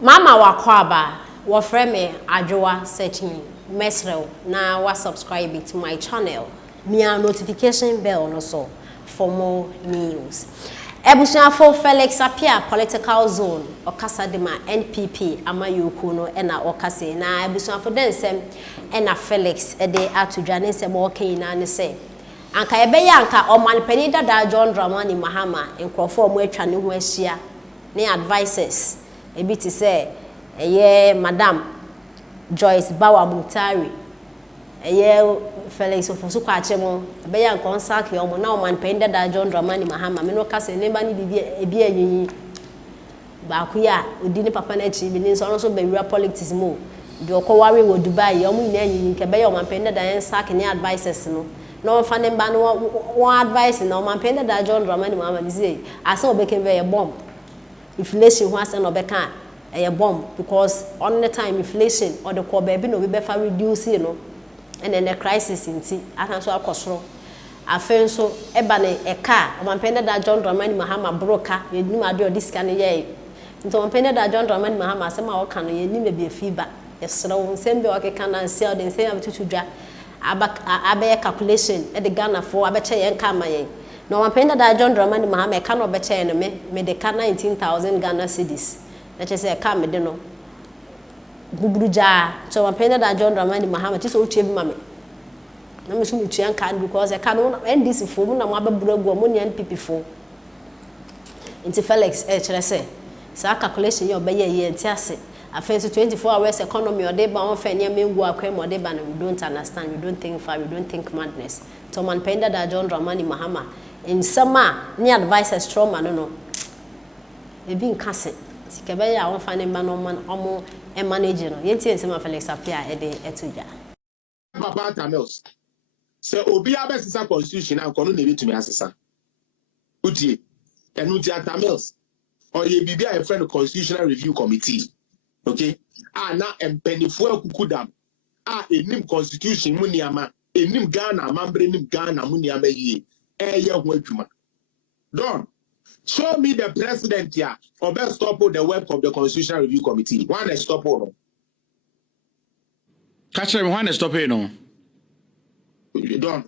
Mama wakwaba wafreme Adwoa searching mesrel na wa subscribe to my channel. Mia notification bell no so for more news. Ebusuafo Felix appear political zone okasa de ma NPP amayoku no ena okase na ebusuafo densem ena Felix ede atudwane se mo okina ne se anka ebeya anka omanpani dada John Dramani Mahama nkrofo mo atwa ne ho ahia ne advices ebi ti say Madam Joyce Bawah Mutari Felix ofosu kwa chemo be ya nkonsak yo mo na o man penda da John Dramani Mahama me no kase ne ba ni bibi ebi anyi ba ku ya odi ni papa na chi bi ni so no so be wura politics mo de okoware wo Dubai yo mo ni anyi nke be ya o man penda da yan sak ni advices no no fa ne ba no one advice na o man penda da John Dramani Mahama bi say asa obeken be bomb inflation ho asa no be kan a bomb because on the time inflation or the core baby no be better reduce you know and then the crisis in tea aka so akosoro afen so eba ne e car o man penda da John Dramani Mahama broker ye nim ade o disca ne ye nto man penda da John Dramani Mahama asema o kan ye nim be fiba ye sere wo nsem be o ke kan na nsia o de nsem abetutudwa abe calculation e de Ghana for abeche ye nka ma ye no man penda da John Dramani Mahama e kan obeche ne me de ka 19,000 Ghana cedis na chese ka me de no buburuja so wa penda da John Dramani Mahama ti so uche bi mame na me so uche an kan because e ka no NDC fo mu na mo ababuragu mo ni NPP fo nti Felix chere se sa calculation ye obeye ye nti ase afen so 24 hours economy o de ba on fe ne mengu akwa mo de ba na we don't understand, we don't think far, we don't think madness to man penda da John Dramani Mahama in sama ni advice trauma no e bi nkase tikebe ya won fa ne ba no man omo e manage no yenti ensema Felix apia e de etuja papa Tamils se obi abesisa constitution an kono na betumi asesa utie enu ti Tamils or ye bibia a friend constitutional review committee okay na empenifo akukudam enim constitution mu niama enim Ghana mambre nim Ghana mu niama yie ye ho adwuma don show me the president here or best stop the work of the constitutional review committee one stop no catch them one stop here no don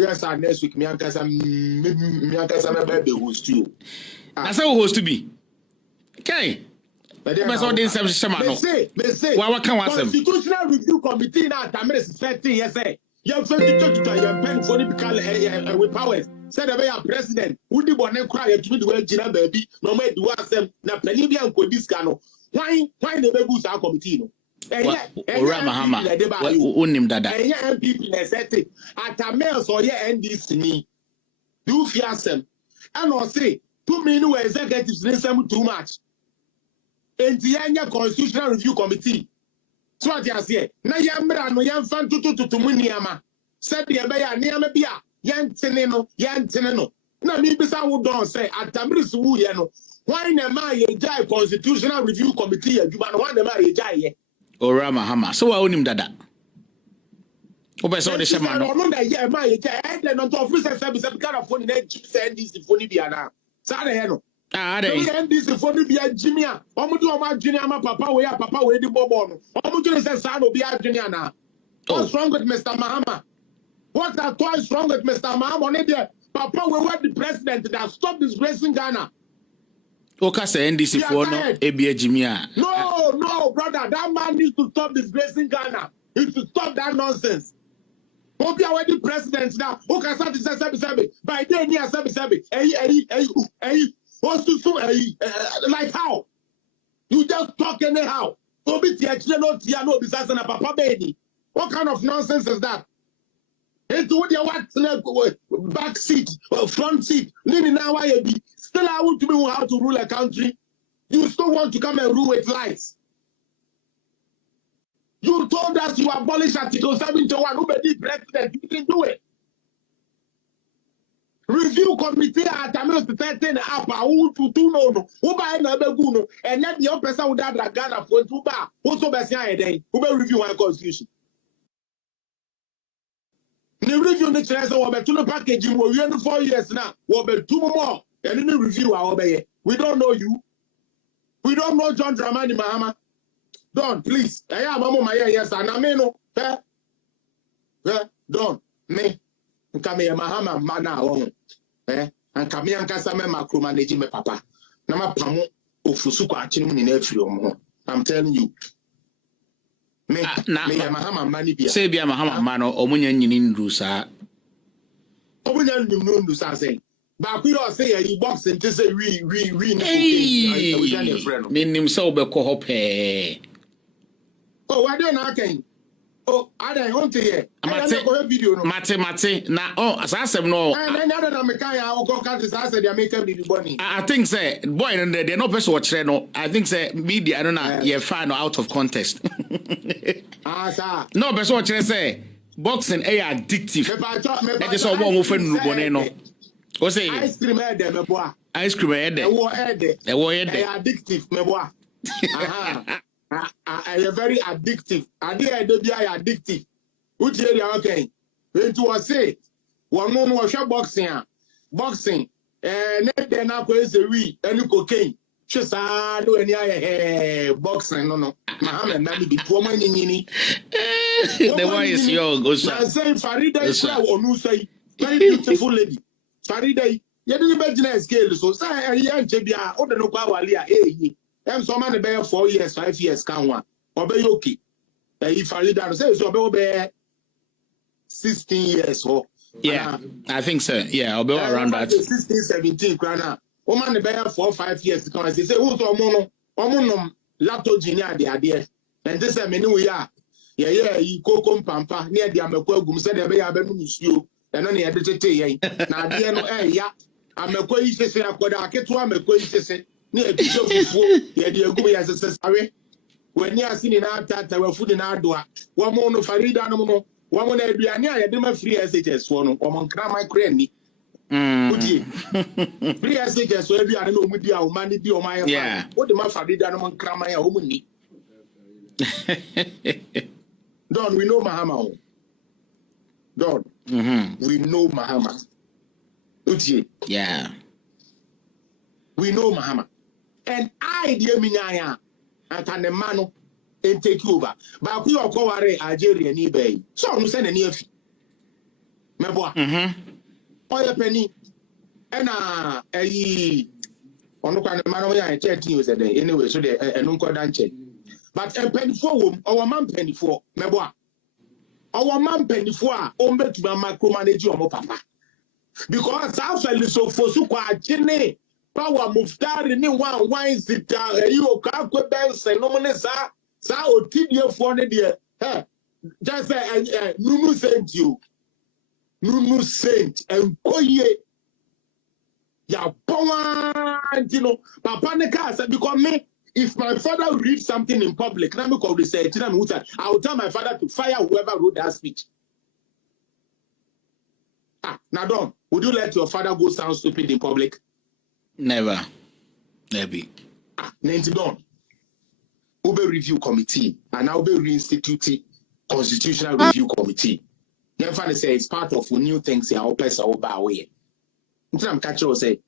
yes next week me ankasa na be host you na say host to be okay but so this system no me say what can one constitutional review committee na Tamils setting yes say you fit to your pen for the with powers said about president who di bone cry to be the way jina baby no me do asem na plani bi anko diska no why na be gu sa committee no Ora Mahama unim dada MPP na setting Tamils or NDC ni do fiasem and or say too many executives listen too much enti constitutional review committee so what you say na yamra no yamfa tutututu mu niama said the be ya niama bia yentene no na mi bisa wo don say Tamils wu ye no why na ma ye jai constitutional review committee adwuma no why na ma ye jai ye Ora Mahama so wa unim dada obeso de shema no no na ye ma ye jai e de no to officer service kind of phone na NDC phone bia na sa na ye no they NDC phone bia jimi a omo do omo adwene ama papa we di bobo no omo do say sa no bia adwene na what's wrong with Mr. Mahama? What are twice wrong with Mr. Mahama? Papa, we were the president that stopped disgracing Ghana. Okay, say NDC for no ABA Jimia. No, brother, that man needs to stop disgracing Ghana. He needs to stop that nonsense. Obi are the president now. Who can start to say by day near sebi. What's to so like how? You just talk anyhow. Obi tiachile no tia no bisasa na papa baby. What kind of nonsense is that? It's what you want back seat or front seat. Now why be still I want to know how to rule a country. You still want to come and rule with lies. You told us you abolished Article 71. Who made the president? You didn't do it. Review committee at Tamils 13 up. Who to do no? Who buy another guno? And then the other person would have Ghana for 2 bar. Who so best a day? Who will review our constitution? The review the chance over to the package we are 4 years now. We'll be 2 more. And then the review our obey. We don't know you. We don't don't know John Dramani Mahama. Don't, please. I am Mama, yes, and I mean, don't, me. Come here, Mahama, mana, and come here and Casame Macro managing my papa. Nama Pamu, Ufusuka, Achin in every I'm telling you. Me, Mahama, money be. Say, be a Mahama, mano, or Munyan in Rusa. Omunyan, you know, Rusa say. But we don't say you box and to say we mean him so be co-op. Oh, I don't know. Oh, I don't want to hear. Video. Mate. Now, oh, as I said, no. And another American, I'll go cut this as they make every bunny. I think, say, boy, and they're not best watch. No, I think, say, media, I don't know, you're fine or out of contest. Sir. No, best watch, say, boxing, addictive. That is all one with Boneno. What's it? Ice cream head, my boy. Ice cream head. They addictive, my boy. I very addictive. And they are addictive. Which area okay? When to say one more boxing. Boxing. And then I go say we and cocaine. Just do any boxing. No. Mahaman Nani be 2 money. The one is young. I say Farida is very beautiful lady. Farida, you didn't imagine scale. So say a young Jebia or the no power. I'm so many bear 4 years, 5 years, can one. Obey okay. If Farida says so, be 16 years. Oh, yeah, I think so. Yeah, I'll be around that. 16, 17, Krana. Woman, the bear 4 or 5 years to come. I say, who's Omono, Lato Genia, the idea. And this I mean, we are. Yeah, you go come pampa near the Amequagum said, I have been you. And only a detective. Now, dear, no, yeah. I'm a quay, say, I get to a quay, say, near before, yeah, the Agubi as a sorry. When you are seen in our tata, we're food in our door. One more no Farida, no more. One more, I didn't free as it is one, or my cranny. Free as it is, so every I know with your money, your my. Yeah. What the my Farida, no one cram my home. Don, we know Mahama. Don, we know Mahama. Yeah. We know Mahama. And I, dear Minaya, and can the man and take over. But we are going to Algeria and eBay. So I'm sending you. My boy. Oil penny. And on the kind of man we are 13 years a day. Anyway, so they and uncle Danche. But a penny for our man penny for, my boy. Our man penny for, ombe to my micromanage your papa. Because I felt so for so quite chine. Bawah Muftari ni one wine sita you can't go back say no money sa otidia for ne dear. Just say Nunu sent you. Nunu sent and koye. Ya Bawah, you know, Papa Neka said because me. If my father reads something in public, I will tell my father to fire whoever wrote that speech. Now, Don, would you let your father go sound stupid in public? Never. Maybe. Nancy Don. Ube Review Committee and Ube Reinstitute Constitutional Review Committee. Never say it's part of new things here. I'll place our bar away. Until I'm catching say,